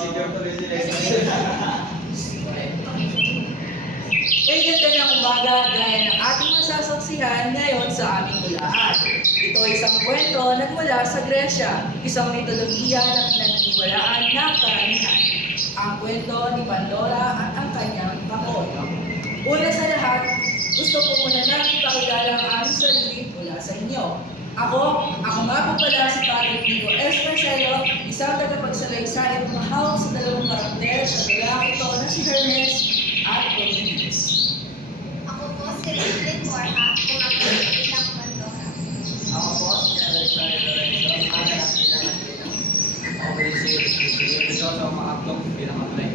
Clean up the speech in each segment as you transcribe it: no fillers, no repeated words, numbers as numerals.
Kaya ganda ng umaga gaya ng ating masasaksihan ngayon sa aming hulaan. Ito ay isang kwento nagmula sa Gresya, isang mitolohiya na pinaniniwalaan ng karamihan. Ang kwento ni Pandora at ang kanyang bakol. Una sa lahat, gusto ko muna natin ipakilala ang aming sarili mula sa inyo. Ako nga po pala si Padre Pico S. Marcelo, isang tagapagsalaysay at mahawak sa dalawang karakter sa dulang ito na si Hermes at Prometheus. Ako po si Ridley Borja, kung ako ng Pandora. Ako po, si Alexander Lorenzo, maganap bilang at bilang. Ako po si Rizzo sa mga aklong bilang apply.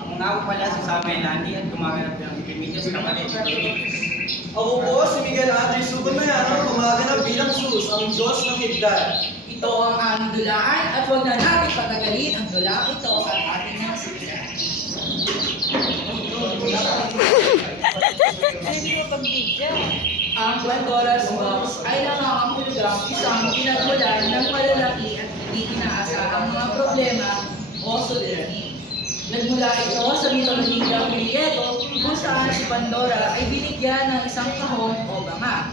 Ako nga po pala si Samuel Nani at gumaganap bilang Prometheus kapatid. Ako po si Miguel Andre Subanmayano, gumaganap bilang Zeus, ang Diyos ng higdan. Ito ang aming dulaan at huwag na natin patagalin ang dulaan ito at ating mga simulan. Ang Pandora's Box ay nangangahulugang isang pinagmulan ng malalaki at hindi inaasahang mga problema o suliranin. Nagmula ito sa mitolohiya Griego kung saan si Pandora ay binigyan ng isang kahon o banga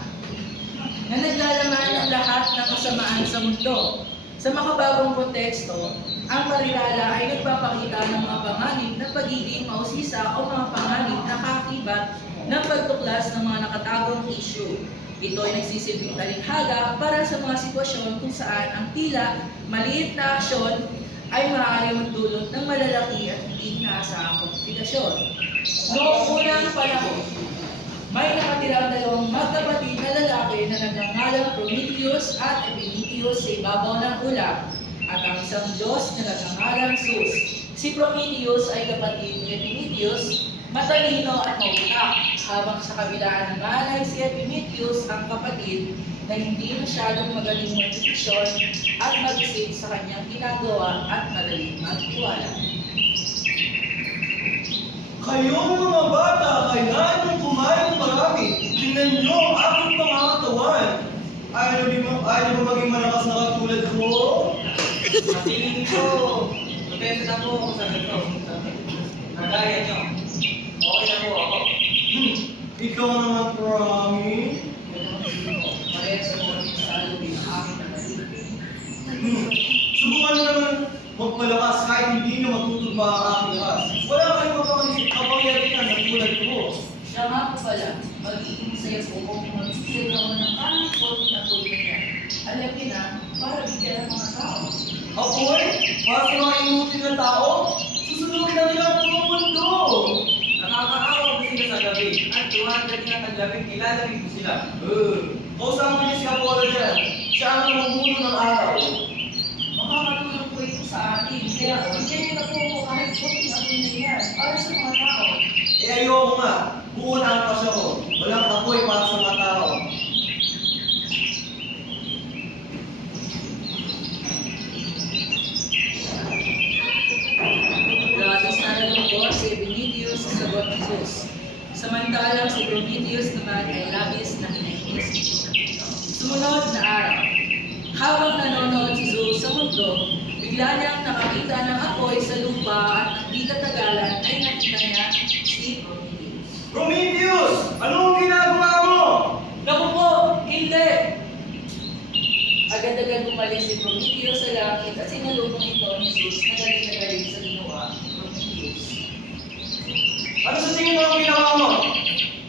na naglalaman ng lahat ng kasamaan sa mundo. Sa makabagong konteksto, ang parirala ay nagpapakita ng mga panganib na pagiging mausisa o mga panganib na kaakibat ng pagtuklas ng mga nakatagong issue. Ito ay nagsisilbing talikhaga para sa mga sitwasyon kung saan ang tila maliit na aksyon ay maaaring magdulot ng malalaki at hindi inaasahang komplikasyon. Noong unang panahon, may nakatirang dalawang magkapatid na lalaki na nagngangalang Prometheus at Epimetheus sa ibabaw ng ulap at ang isang Diyos na nagngangalang Zeus. Si Prometheus ay kapatid ni Epimetheus, matalino at mautak, habang sa kabilaan naman ay si Epimetheus ang kapatid na hindi masyadong magaling magdesisyon at mag-isip sa kanyang ginagawa at madaling magtiwala. Kayong mga bata, kailangan niyong kumain ng marami. Tingnan niyo ang aking pangangatawan. Ayaw niyo ba maging malakas na katulad ko? Sa tingin ko, depende na po ako sa ganito. Nagaya nyo. Okay na po ako. Ikaw naman, Promi. Parehas sa mga minsan din ang aking kapatid. Subukan niyo naman magpalakas kahit hindi niyo matutugma ang aking lakas. Wala kayong kapangyarihan na tulad ko. Siya nga po pala, magiging saya po kung magsisigil ako ng kahit konti na tulad niya. Alam niyo na, para bigyan ng mga tao. Ako para sa mga inutil na tao, susunugin na nila ang buong mundo. Nakakaawa ko sila sa gabi. At tuwan ka nga ng gabi, ilalagay ko sila. Kausapin niyo si Apollo dyan. Siya ang mamuno ng araw. Makakatulong po ito sa atin, kaya bigyan niyo na po ako kahit konti na tulad niya para sa mga tao. Ayoko nga. Buo na ang pasya ko. Walang apoy para sa mga tao. Labis na nalungkot si Epimetheus sa sagot ni Zeus. Samantalang si Prometheus naman ay labis na hinahingis. Sumunod na araw, habang nanonood si Zeus sa mundo, bigla niyang nakakita ng apoy sa lupa at ang di katagalan ay nakita niya si Prometheus. Prometheus! Anong ginagawa mo? Naku po, hindi! Agad-agad umalis si Prometheus sa langit at sinalubong ito ni Zeus na galing na galing sa ginawa ni Prometheus. Ano sa tingin mo ang ginawa mo?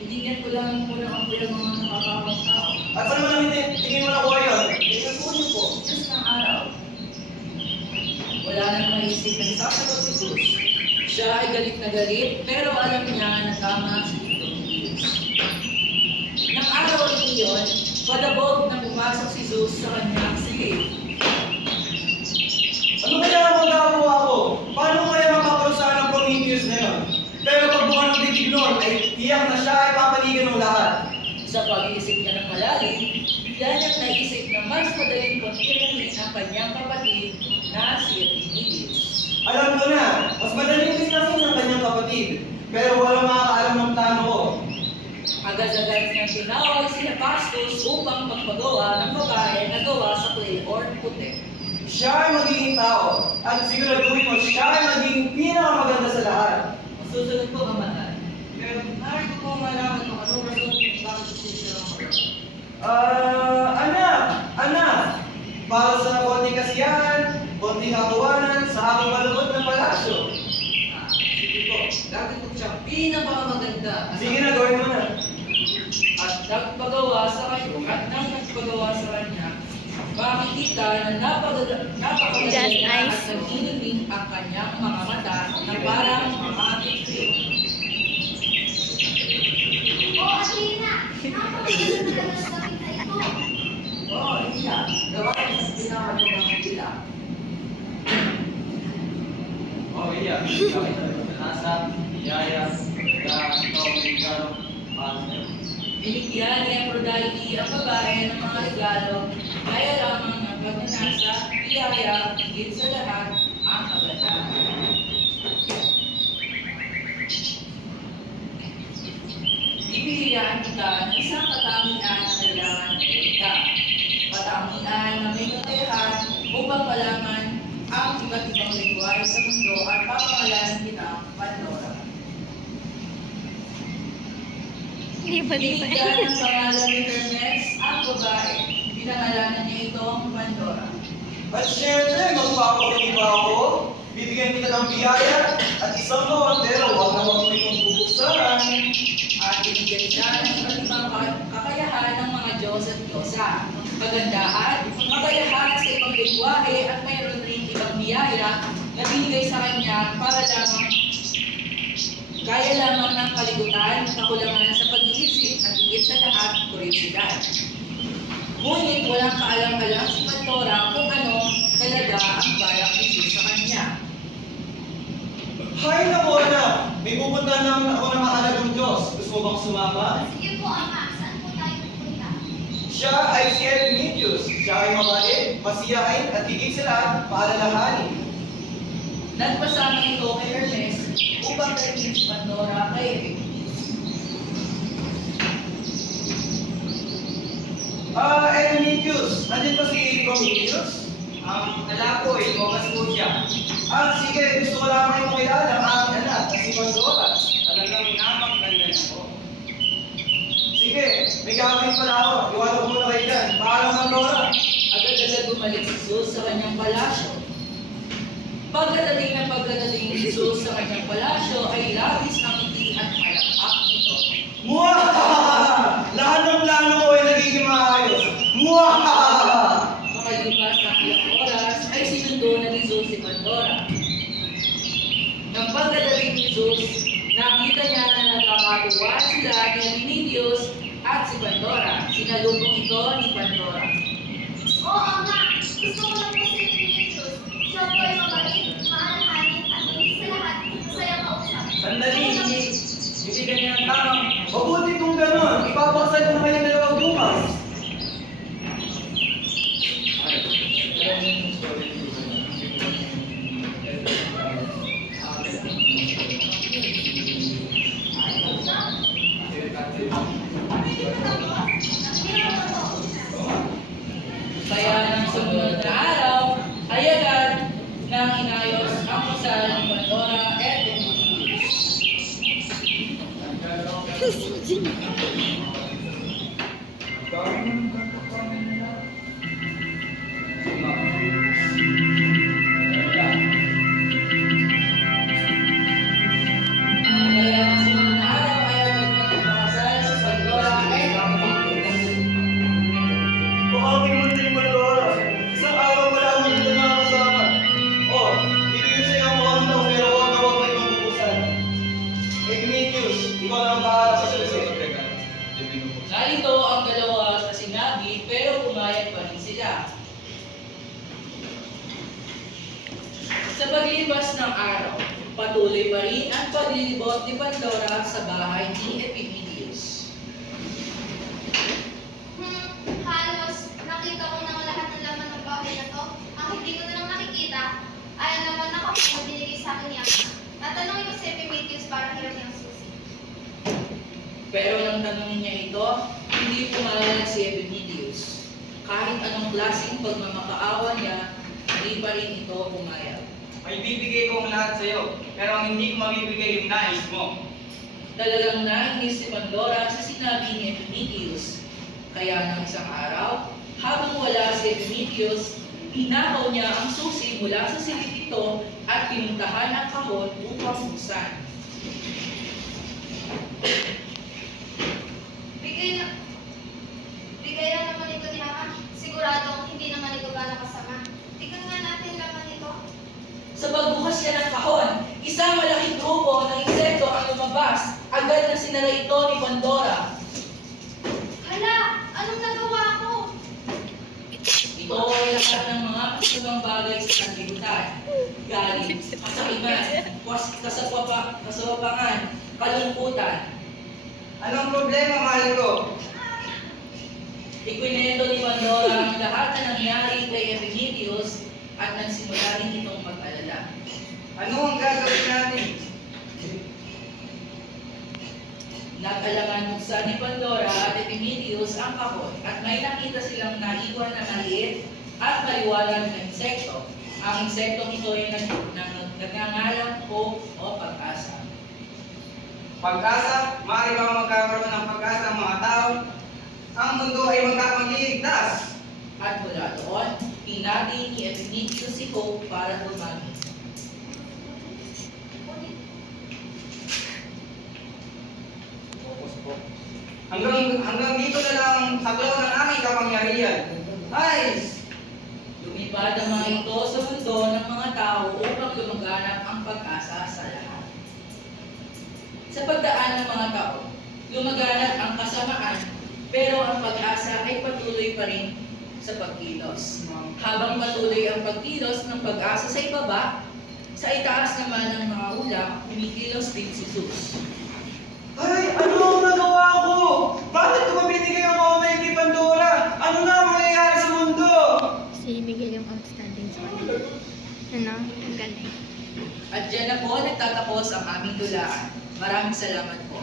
Hiningan ko lang muna ang mga nakakawang tao. At saan naman ang tingin mo na ko yun? Ikagulo po, just ng araw. Wala nang maisip ng sasagot si Zeus. Siya ay galit na galit, pero alam niya na tama si Prometheus. Nang araw rin iyon, padabog na pumasok si Zeus sa kanyang silid. Ano kaya ang magagawa ko? Paano kaya mapaparusahan ang Prometheus na yun? Pero pag buwan ng bibig nun, ay tiyak na siya ay papaligan ng lahat. Sa pag-iisip niya ng malalim, bigla niyang naisip na mas madaling kontinuhin ang kanyang kapatid na si Epimetheus. Alam ko na, mas madaling discussing ng kanyang kapatid. Pero walang makakaalam ng plano ko. Agad-agad niyang tinawag si Hephaestus upang magpagawa ng babae na gawa sa clay at puti. Siya ay magiging tao at siguraduhin mo siya ay magiging pinakamaganda sa lahat. Susunod po, kamatay. Pero narito po malaman kung ano rason kung bakit siya ang magawa. Anak, para sa konting kasiyahan, konting kakuwanan sa aking malungkot na palasyo. Sige po, dati po siya pinakamaganda. Sige na, gawin mo na. At nagpagawa sa kanya, makikita na napakaganda Just niya at nice. nagniningning ang kanyang mga mata na parang mga itim. Oh, Athena! Napakaganda talaga sa kita ito. Oo, iya. Gawa ko sa pinakamagandang nila. Oh, iya. Kami nasa Yaya, Ikaw, Binigyan ni Aphrodite ang babae ng mga regalo, kaya lamang ang pagnanasa, biyaya, higit sa lahat, ang kagandahan. Bibigyan kita ng isang katangian na kailangan makita. Katangian na may kakayahan upang malaman ang iba't ibang lingwahe sa mundo at papangalanan kita Pandora. Di ba? Binigyan ng pangalan ni Hermes ang babae. Pinangalanan niya itong Pandora. At syempre, magpapakuli ba ako? Bibigyan kita ng biyaya at isang kawantero, huwag na huwag mo itong bubuksan. At binigyan siya ng iba't ibang kakayahan ng mga Diyos at Diyosa. Kagandahan, kakayahan sa ibang lingwahe at mayroon rin ibang biyaya na binigay sa kanya para lamang kaya lamang ng kaligutan, kakulangan sa pag-iisip at higit sa lahat, kuryosidad. Ngunit walang kaalam-alam si Pandora kung ano talaga ang balak ni Jesus sa kanya. Hay nako anak, may pupunta naman ako ng mahalagang Diyos. Gusto mo bang sumama? Sige po, Ama. Saan po tayo pupunta? Siya ay si Epimetheus. Siya ay mabait, masiyahin at higit sa lahat, paalalahanin. Nagpasama ito kay Hermes upang dalhin si Pandora kay Epimetheus. Epimetheus, andyan pa si Prometheus? Ala po eh, bukas po siya. Sige, gusto ko lamang yung kilala ang aking anak, na si Pandora. Talagang napakaganda na po. Sige, may gagawin pala ako. Iwala ko muna kayo dyan. Paalam Pandora. Agad-agad bumalik si Jesus sa kanyang palasyo. Pagkadating ni Jesus sa kanyang palasyo ay labis ang ngiti at malakpak nito. Muahahaha! Lahat ng plano ko ay nagiging maayos. Muahahaha! Makalipas ng ilang oras ay sinundo na ni Jesus si Pandora. Nang pagkadating ni Jesus, nakita niya na nagkakatuwa sila ni Epimetheus at si Pandora. Sinalubong ito ni Pandora. Oo, Ama. Gusto ko lang po si Epimetheus. Siya po ay mabait, maalahanin, at higit sa lahat, masaya kausap. Sandali, hindi ganyan ang tamang. Mabuti kung gano'n. Ipapakasal ko na kayong dalawang bukas. Kaya ng sumunod na araw, ay agad nang inayos ang kasal ni Pandora at Epimetheus. Kaya ng sumunod na araw ay agad nagpakasal si Pandora at Epimetheus. Aking munting Pandora. Isang araw pala ako dito nakakasama. Ibigay sa iyo ang mga tao pero huwag na huwag mo itong bubuksan. Epimetheus, ikaw na ang bahala sa susunod. Narito ang dalawa sa sinabi pero pumayag pa rin sila. Sa paglipas ng araw, patuloy pa rin ang paglilibot ni Pandora sa bahay ni Epimetheus. Halos nakita ko ng lahat ng laman ng bahay na to. Ang hindi ko na lang nakikita ay ang laman ng kapag na binigay sa akin ni Ama. Tatanungin ko si Epimetheus para hiram niyang susi. Pero nang tanongin niya ito, hindi pumayag si Epimetheus. Kahit anong klaseng pagmamakaawa niya, hindi pa rin ito umayag. May bibigay ko ang lahat sa'yo, pero ang hindi ko mabibigay yung nais mo. Talagang nainis si Pandora sa sinabi ni Epimetheus. Kaya ng isang araw, habang wala si Epimetheus, hinakaw niya ang susi mula sa silid nito at pinuntahan ang kahon upang buksan. Bigay na naman ito ni Ama. Siguradong hindi naman ito gano'ng kasama. Tignan nga natin laman ito. Sa pagbukas niya ng kahon, isang malaking grupo ng insekto ang lumabas. Agad na sinara ito ni Pandora. Hala! Anong nagawa ko? Ito ay lahat ng mga kasamang bagay sa sanlibutan. Galit, kasakiman, kasawapangan, kalungkutan. Anong problema, mahal ko? Ikwinento ni Pandora ang lahat na nangyari kay Epimetheus at nagsimula rin itong mag-alala. Ano ang gagawin natin? Nag-alangan buksan ni Pandora at Epimetheus ang kahon at may nakita silang naiwan na maliit at maliwanag na insekto. Ang insektong ito ay nagngangalang Hope o Pag-asa. Pag-asa, maaari ba magkakaroon ng pag-asa ang mga tao? Ang mundo ay magkakaligtas. At mula doon, hinati ni Epimetheus si Hope para lumangit. Hanggang dito na lang ang saklaw ng aming kapangyarihan. Nice! Lumipad ang mga ito sa mundo ng mga tao upang lumaganap ang pag-asa sa lahat. Sa pagdaan ng mga tao, lumaganap ang kasamaan, pero ang pag-asa ay patuloy pa rin sa pagkilos. Habang patuloy ang pagkilos ng pag-asa sa ibaba, sa itaas naman ng mga ulap, kumikilos din si Zeus. Ay, ano ang nagawa ko? Bakit ko mabinigay ang kaunay kay Pandora? Ano na ang mangyayari sa mundo? Si Miguel yung outstanding sa kanila. Ano? Ang galing. At dyan na po nagtatapos ang aming dulaan. Maraming salamat po.